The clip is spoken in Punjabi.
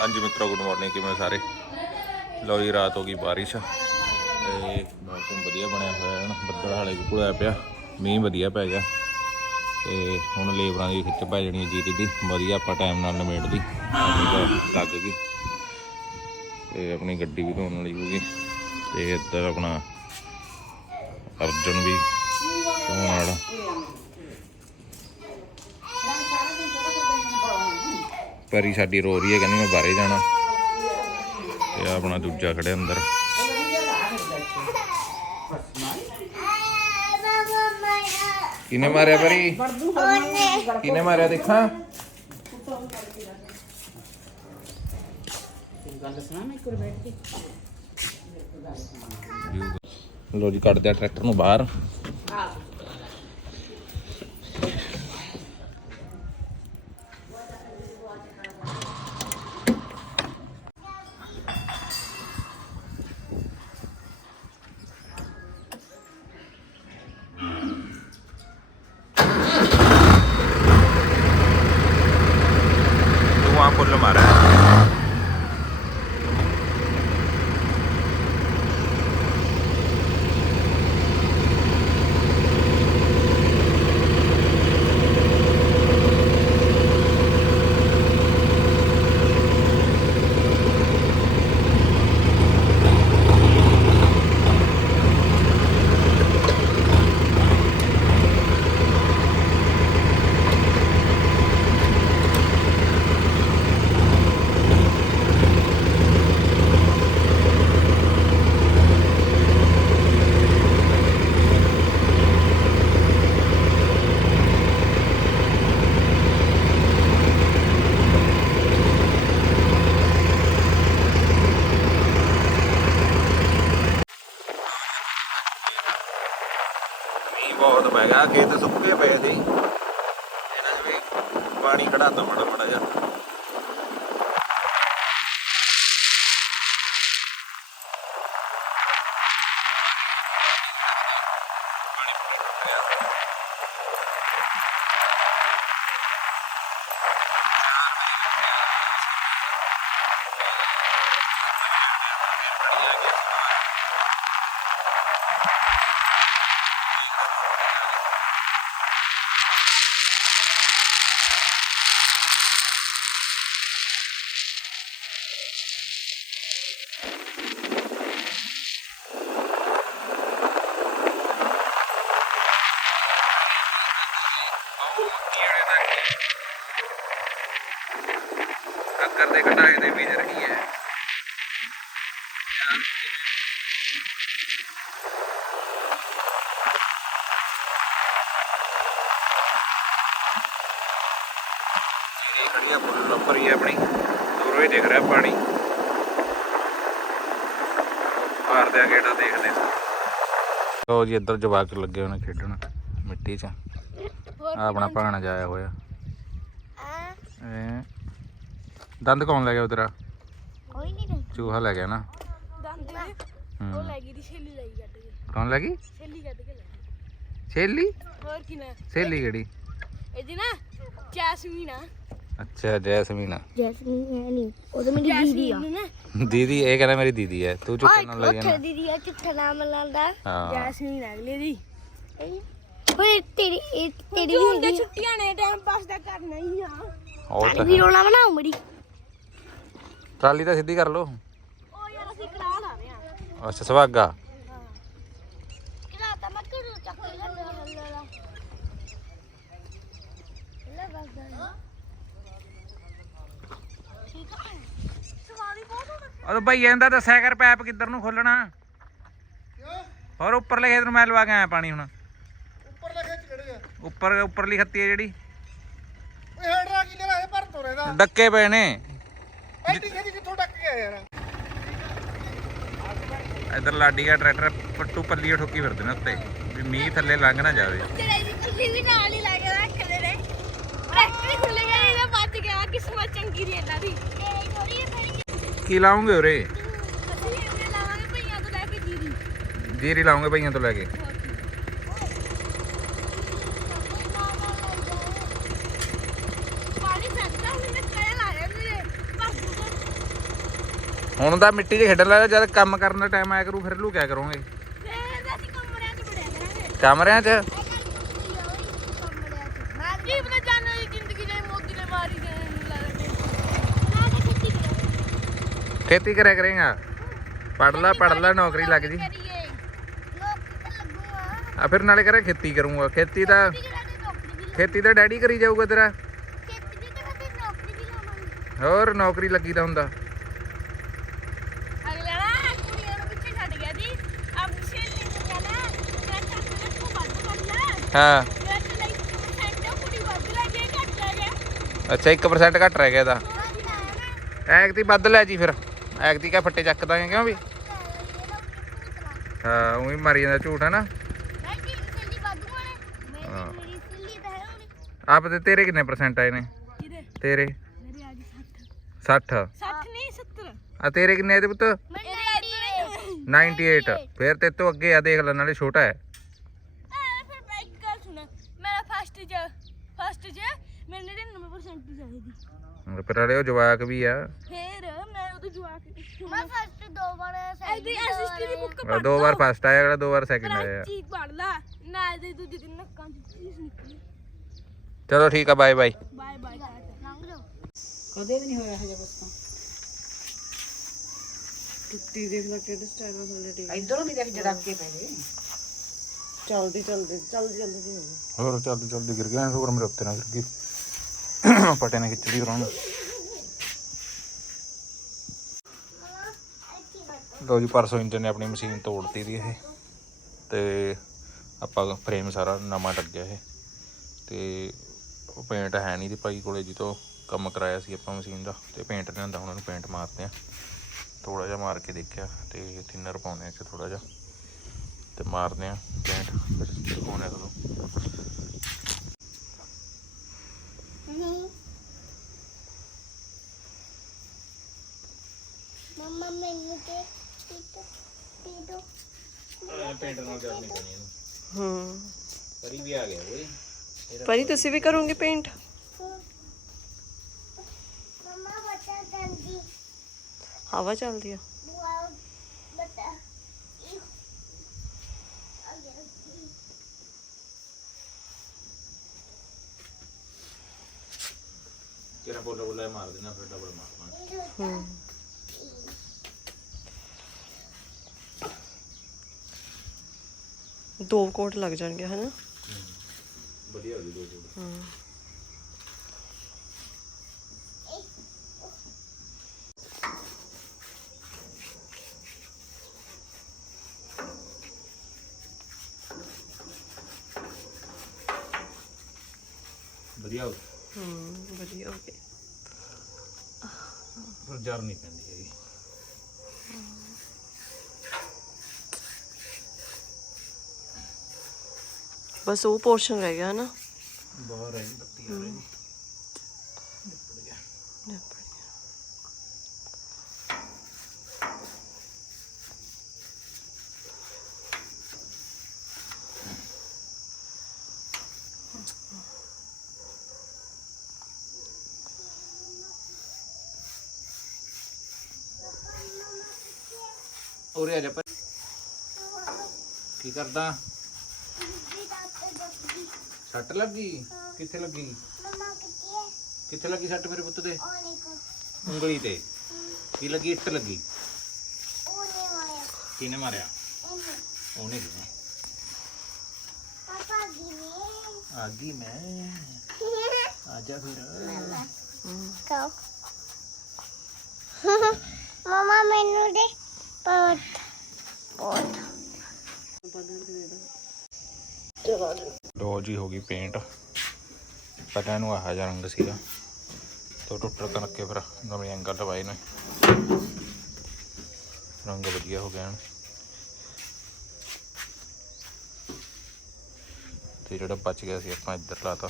ਹਾਂਜੀ ਮਿੱਤਰੋ ਗੁੱਡ ਮਾਰਨਿੰਗ ਕਿਵੇਂ ਸਾਰੇ? ਲਓ ਜੀ, ਰਾਤ ਹੋ ਗਈ ਬਾਰਿਸ਼। ਤੇ ਮੌਸਮ ਵਧੀਆ ਬਣਿਆ ਹੋਇਆ ਹੈ ਨਾ, ਬੱਦਲ ਹਾਲੇ ਵੀ ਘੁਲਿਆ ਪਿਆ, ਮੀਂਹ ਵਧੀਆ ਪੈ ਗਿਆ। ਤੇ ਹੁਣ ਲੇਬਰਾਂ ਦੀ ਖਿੱਚ ਪੈ ਜਾਣੀ ਹੈ ਜੀਰੀ ਦੀ, ਵਧੀਆ ਆਪਾਂ ਟਾਈਮ ਨਾਲ ਨਿਮੇੜ ਦੀ ਲੱਗ ਗਈ। ਤੇ ਆਪਣੀ ਗੱਡੀ ਵੀ ਧੋਣ ਵਾਲੀ ਹੋਊਗੀ। ਤੇ ਇੱਧਰ ਆਪਣਾ ਅਰਜਨ ਵੀ ਧੋਣ ਵਾਲਾ। ਪਰੀ ਸਾਡੀ ਰੋ ਰਹੀ ਹੈ, ਕਹਿੰਦੀ ਮੈਂ ਬਾਹਰੇ ਜਾਣਾ। ਤੇ ਆਹ ਆਪਣਾ ਦੂਜਾ ਖੜਿਆ ਅੰਦਰ। ਕਿਨੇ ਮਾਰਿਆ ਪਰੀ ਕਿਨੇ ਮਾਰਿਆ ਦੇਖਾਂ? ਲੋ ਜੀ, ਕੱਢਦੇ ਆ ਟਰੈਕਟਰ ਨੂੰ ਬਾਹਰ। ਤੂੰ ਆ ਫੁੱਲ ਬਹੁਤ ਪੈ ਗਿਆ ਖੇਤ ਸੁੱਕੇ ਪਏ ਸੀ ਇਹਨਾਂ 'ਚ ਵੀ ਪਾਣੀ ਖੜਾਤਾ ਮੜਾ ਮੜਾ ਜਿਹਾ ਪਾਣੀ ਪੂਰੀ ਟੁੱਟ ਗਿਆ ਖੜੀਆ ਫੁੱਲ ਹੀ ਆਪਣੀ ਦੂਰੋਂ ਹੀ ਦਿਖ ਰਿਹਾ ਪਾਣੀ। ਮਾਰਦੇ ਆ ਗੇੜਾ ਦੇਖਦੇ ਲੋ ਜੀ ਇੱਧਰ ਜਵਾਕ ਲੱਗੇ ਨੇ ਖੇਡਣ ਮਿੱਟੀ 'ਚ। ਆ ਆਪਣਾ ਭਾਣਾ ਜਾਇਆ ਹੋਇਆ। ਦੰਦ ਕੌਣ ਲੈ ਗਿਆ ਉਧਰ? ਕੋਈ ਨਹੀਂ ਚੂਹਾ ਲੈ ਗਿਆ ਨਾ। ਉਹ ਹੂੰ ਲੈ ਗਈ ਦੀ ਛੇਲੀ ਲੈ ਗਈ ਕੱਢ ਕੇ। ਕੌਣ ਲੈ ਗਈ? ਛੇਲੀ ਕੱਢ ਕੇ ਲੈ ਗਈ। ਛੇਲੀ ਹੋਰ ਕੀ ਨਾ। ਛੇਲੀ ਕਿਹੜੀ? ਇਹਦੀ ਨਾ ਜੈਸਮੀਨ ਆ। ਅੱਛਾ ਜੈਸਮੀਨ ਜੈਸਮੀਨ ਹੈ ਨਹੀਂ ਉਹ ਤਾਂ ਮੇਰੀ ਦੀਦੀ ਆ। ਦੀਦੀ ਇਹ ਕਹਿੰਦਾ ਮੇਰੀ ਦੀਦੀ ਹੈ ਤੂੰ ਚੁੱਪ ਨਾਲ ਲੈ ਉੱਥੇ ਜਾਣਾ। ਦੀਦੀ ਆ ਕਿੱਥੇ ਨਾਮ ਹਾਂ। ਜੈਸਮੀਨ ਅਗਲੇ ਦੀ। ਓਏ ਤੇਰੀ ਇਹ ਤੇਰੀ ਹੁੰਦੀ ਛੁੱਟੀਆਂ ਨੇ ਟਾਈਮ ਪਾਸ ਦਾ ਕਰਨਾ ਹੀ ਆ। ਉਹ ਤਾਂ ਵੀ ਰੋਣਾ ਬਣਾਉ ਮੜੀ। ਟਰਾਲੀ ਤਾਂ ਸਿੱਧੀ ਕਰ ਲੋ ਉਹ ਯਾਰ ਅਸੀਂ ਕਰਾ ਲਾ ਰਹੇ ਆ ਅੱਛਾ ਸੁਹਾਗਾ। ਕਿਹੜਾ ਤਾਂ ਮੈਂ ਕਿਹੜਾ ਚੱਕ ਕੇ ਲੈ ਲੈ ਲੈ ਲੈ ਬਸ ਠੀਕ ਆ। ਸਵਾਰੀ ਬਹੁਤ ਹੋ ਉਹ ਭਾਈ ਇਹਦਾ ਦੱਸਿਆ ਕਰ ਪੈਪ ਕਿੱਧਰ ਨੂੰ ਖੋਲਣਾ? ਹੋਰ ਉੱਪਰਲੇ ਖੇਤ ਨੂੰ ਮੈਂ ਲਵਾ ਕੇ ਆਇਆ ਪਾਣੀ ਹੁਣ। ਉੱਪਰ ਦਾ ਖਿੱਚ ਕਿਹੜੇ ਆ? ਉੱਪਰ ਉੱਪਰਲੀ ਖੱਤੀ ਹੈ ਜਿਹੜੀ। ਓਏ ਹੈਡਰਾ ਕੀ ਲੈਣਾ ਇਹ ਭਰ ਤੋਰੇ ਦਾ ਡੱਕੇ ਪਏ ਨੇ। ਐਡੀ ਖਿੱਚ ਕਿੱਥੋਂ ਡੱਕ ਗਿਆ ਯਾਰ? ਇਧਰ ਲਾਡੀ ਦਾ ਟਰੈਕਟਰ ਪੱਟੂ ਪੱਲੀ ਠੋਕੀ ਫਿਰਦੇ ਨੇ ਉੱਤੇ ਵੀ ਮੀਂਹ ਥੱਲੇ ਲੰਘ ਨਾ ਜਾਵੇ। ਤੇਰੇ ਦੀ ਕੁੱਲੀ ਵੀ ਨਾਲ ਹੀ ਲਾ ਕੇ ਰੱਖਦੇ ਨੇ ਟਰੈਕਟਰ ਖੁੱਲ ਗਿਆ ਇਹਦਾ ਬਚ ਗਿਆ ਕਿਸਮਤ ਚੰਗੀ ਦੀ ਇਹਨਾਂ ਦੀ। ਇਹ ਥੋੜੀ ਫਿਰ ਕੀ ਲਾਉਂਗੇ ਉਰੇ ਜੀਰੀ ਲਾਉਂਗੇ ਭਈਆਂ ਤੋਂ ਲੈ ਕੇ ਪਾਣੀ ਫੈਕਦਾ ਹੁਣ ਮੈਂ ਕਹਿ ਲਾ ਰਿਹਾ ਮੇਰੇ ਹੁਣ ਤਾਂ ਮਿੱਟੀ 'ਚ ਖੇਡਣ ਲੱਗਾ ਜਦ ਕੰਮ ਕਰਨ ਦਾ ਟਾਈਮ ਆਇਆ ਕਰੂ ਫਿਰ ਲੂ ਕਿਆ ਕਰੋਗੇ। ਫੇਰ ਅਸੀਂ ਕਮਰਿਆਂ 'ਚ ਬੜਿਆ ਕਰਾਂਗੇ। ਕਮਰਿਆਂ 'ਚ? ਕੀ ਪਤਾ ਜਾਨਵਰ ਦੀ ਜ਼ਿੰਦਗੀ ਦੇ ਮੋਦੀ ਨੇ ਮਾਰੀ ਦੇਣ ਲੱਗਦੇ ਨਾ ਤਾਂ ਖੇਤੀ ਕਰੋ ਖੇਤੀ ਕਰਿਆ ਕਰੇਗਾ। ਪੜ ਲੈ ਪੜ ਲੈ ਨੌਕਰੀ ਲੱਗ ਜੀ। ਆ। ਫਿਰ ਨਾਲੇ ਕਰੇ ਖੇਤੀ ਕਰੂੰਗਾ। ਖੇਤੀ ਤਾਂ ਖੇਤੀ ਤਾਂ ਡੈਡੀ ਕਰੀ ਜਾਊਗਾ ਤੇਰਾ। ਦੀ ਹੋਰ ਨੌਕਰੀ ਲੱਗੀ ਤਾਂ ਹੁੰਦਾ ਅਗਲਾ ਨਾ ਕੁੜੀਆਂ ਨੂੰ ਪਿੱਛੇ ਛੱਡ ਗਿਆ ਜੀ ਅਬ ਛੇਤੀ ਨੂੰ ਕਹਿਣਾ ਮੈਂ ਚੱਕ ਕੇ ਕੋ ਵੱਧ ਕਰ ਲੈ ਹਾਂ। ਅੱਛਾ 1% ਘੱਟ ਰਹਿ ਗਿਆ ਇਹਦਾ। ਐਗਤੀ ਵੱਧ ਲੈ ਜੀ ਫਿਰ। ਐਗਤੀ ਕਾ ਫੱਟੇ ਚੱਕ ਦਾਂਗੇ ਕਿਉਂ ਵੀ? ਹਾਂ ਉਹੀ ਮਾਰੀ ਜਾਂਦਾ ਝੂਠ ਹੈ ਨਾ? ਆਪ ਤੇ ਤੇਰੇ ਕਿੰਨੇ ਪਰਸੈਂਟ ਆਏ ਨੇ ਤੇਰੇ? ਮੇਰੇ ਆ ਗਈ 60 60 60 ਨਹੀਂ 70 ਆ ਤੇਰੇ ਕਿੰਨੇ ਇਹਦੇ ਪੁੱਤ? ਮੇਰੇ ਆ 98 ਫਿਰ ਤੇ ਤੋਂ ਅੱਗੇ ਆ ਦੇਖ ਲੈ ਨਾਲੇ ਛੋਟਾ ਹੈ ਫਿਰ ਮੈਂ ਇੱਕ ਗੱਲ ਸੁਣ ਮੇਰਾ ਫਸਟ ਚ ਫਸਟ ਚ ਮੇਰੇ 99% ਹੀ ਚਾਹੀਦੀ। ਹੁਣ ਫਿਰ ਹਲੇ ਉਹ ਜਵਾਕ ਵੀ ਆ। ਫਿਰ ਮੈਂ ਉਹਦੇ ਜਵਾਕ ਮੈਂ ਫਸਟ ਦੋ ਵਾਰ ਐਦੀ ਅਸਿਸਟ ਦੀ ਬੁੱਕ ਉਹ ਦੋ ਵਾਰ ਫਸਟ ਆਇਆ ਅਗਲਾ ਦੋ ਵਾਰ ਸੈਕਿੰਡ ਆਇਆ। ਚੀਜ਼ ਪੜ ਲਾ ਨਾ ਦੇ ਦੂਜੇ ਦਿਨ ਨੱਕਾਂ ਦੀ ਚੀਜ਼ ਨਿਕਲੀ। ਚਲੋ ਠੀਕ ਆ ਬਾਏ ਬਾਏ ਬਾਏ ਬਾਏ ਲੰਘ ਜਾਓ। ਕਦੇ ਵੀ ਨਹੀਂ ਹੋਇਆ ਹਜੇ ਬਸ ਤਾਂ। ਟੁੱਟੀ ਦੇਖ ਲੈ ਕਿਹੜੇ ਸਟਾਈਲ ਨਾਲ ਥੱਲੇ ਟੀ ਇਧਰੋਂ ਵੀ ਦੇਖ ਜੜਾਕੇ ਪੈ ਗਏ ਚਲਦੀ ਚਲਦੀ ਚਲਦੀ ਚਲਦੀ ਜੀ ਹੋ ਹੋਰ ਜਲਦੀ ਜਲਦੀ ਗਿਰ ਗਿਆ ਹੋਰ ਮੇਰੇ ਉੱਤੇ ਨਾ ਗਿਰ ਗਈ। ਪਟੇ ਨੇ ਖਿੱਚੜੀ ਕਰਾਉਣਾ। ਲੋ ਜੀ, ਪਰਸੋਂ ਇੰਜਨ ਨੇ ਆਪਣੀ ਮਸ਼ੀਨ ਤੋੜਤੀ ਦੀ ਇਹ। ਤੇ ਆਪਾਂ ਫਰੇਮ ਸਾਰਾ ਨਵਾਂ ਲੱਗਿਆ ਇਹ। ਤੇ ਉਹ ਪੇਂਟ ਹੈ ਨਹੀਂ ਦੀ ਭਾਈ ਕੋਲੇ ਜੀ ਤੋਂ ਕੰਮ ਕਰਾਇਆ ਸੀ ਆਪਾਂ ਮਸ਼ੀਨ ਦਾ। ਤੇ ਪੇਂਟ ਲਿਆਂਦਾ ਉਹਨਾਂ ਨੂੰ ਪੇਂਟ ਮਾਰਦੇ ਆ। ਥੋੜਾ ਜਿਹਾ ਮਾਰ ਕੇ ਦੇਖਿਆ, ਤੇ ਥਿਨਰ ਪਾਉਣੇ ਚ ਥੋੜਾ ਜਿਹਾ। ਤੇ ਮਾਰਦੇ ਆ ਪੇਂਟ ਫਿਰ ਦਿਖਾਉਣੇ ਤੁਹਾਨੂੰ ਮੰਮਾ ਮੈਨੂੰ ਤੇ ਟੀਟੋ ਟੀਟੋ ਪੇਂਟ ਨਾਲ ਕਰਨੀ ਪੈਣੀ ਇਹਨੂੰ ਹੂੰ ਪਰੀ ਵੀ ਆ ਗਿਆ ਓਏ ਪਰੀ ਤੁਸੀਂ ਵੀ ਕਰੋਗੇ ਪੇਂਟ ਮੰਮਾ ਬਤਾ ਜਲਦੀ ਹਵਾ ਚੱਲਦੀ ਆ ਵਾਓ ਬਤਾ ਕਿਹੜਾ ਬੋਲਾ ਬੋਲਾ ਮਾਰ ਦੇਣਾ ਫਿਰ ਡਬਲ ਮਾਰਨਾ ਹੂੰ। ਦੋ ਕੋਟ ਲੱਗ ਜਾਣਗੇ ਹਨਾ? ਵਧੀਆ ਹੋ ਦੋ ਜੋੜ ਵਧੀਆ ਹੋ ਹੂੰ ਵਧੀਆ ਹੋ ਗਏ ਪਰ ਜਰ ਨਹੀਂ ਪੈਂਦੀ ਹੈਗੀ। ਬਸ ਉਹ ਪੋਰਸ਼ਨ ਰਹਿ ਗਿਆ ਹਨਾ? ਬਾਹਰ ਆਈ ਬੱਤੀ ਆ ਰਹੀ। ਉਰੇ ਆ ਜਾ ਭਾਈ। ਕੀ ਕਰਦਾ? ਸੱਟ ਲੱਗੀ? ਕਿੱਥੇ ਲੱਗੀ? ਮੰਮਾ ਕਿੱਥੇ ਕਿੱਥੇ ਲੱਗੀ ਸੱਟ ਮੇਰੇ ਪੁੱਤ ਦੇ? ਉਹ ਨਹੀਂ ਕੋ ਉਂਗਲੀ ਤੇ। ਕੀ ਲੱਗੀ? ਇੱਟ ਲੱਗੀ। ਉਹ ਨਹੀਂ ਹੋਇਆ ਕਿਹਨੇ ਮਾਰਿਆ? ਇਹਨੇ ਉਹਨੇ ਕਿਹਾ ਪਾਪਾ ਜੀ ਨੇ ਆ ਗਈ ਮੈਂ। ਆ ਜਾ ਫਿਰ। ਕਹੋ ਮਮਾ, ਮੈਨੂੰ ਦੇ ਪੋਟ। ਪੋਟ। ਲੋ ਜੀ ਹੋ ਗਈ ਪੇਂਟ ਪਹਿਲਾਂ ਇਹਨੂੰ ਆਹ ਜਿਹਾ ਰੰਗ ਸੀਗਾ। ਤੋਂ ਟੁੱਟ ਕਰਕੇ ਫਿਰ ਨਵੇਂ ਐਂਗਲ ਲਵਾਏ ਨੇ ਰੰਗ ਵਧੀਆ ਹੋ ਗਿਆ ਹੁਣ। ਤੇ ਜਿਹੜਾ ਬਚ ਗਿਆ ਸੀ ਆਪਾਂ ਇੱਧਰ ਲਾਤਾ।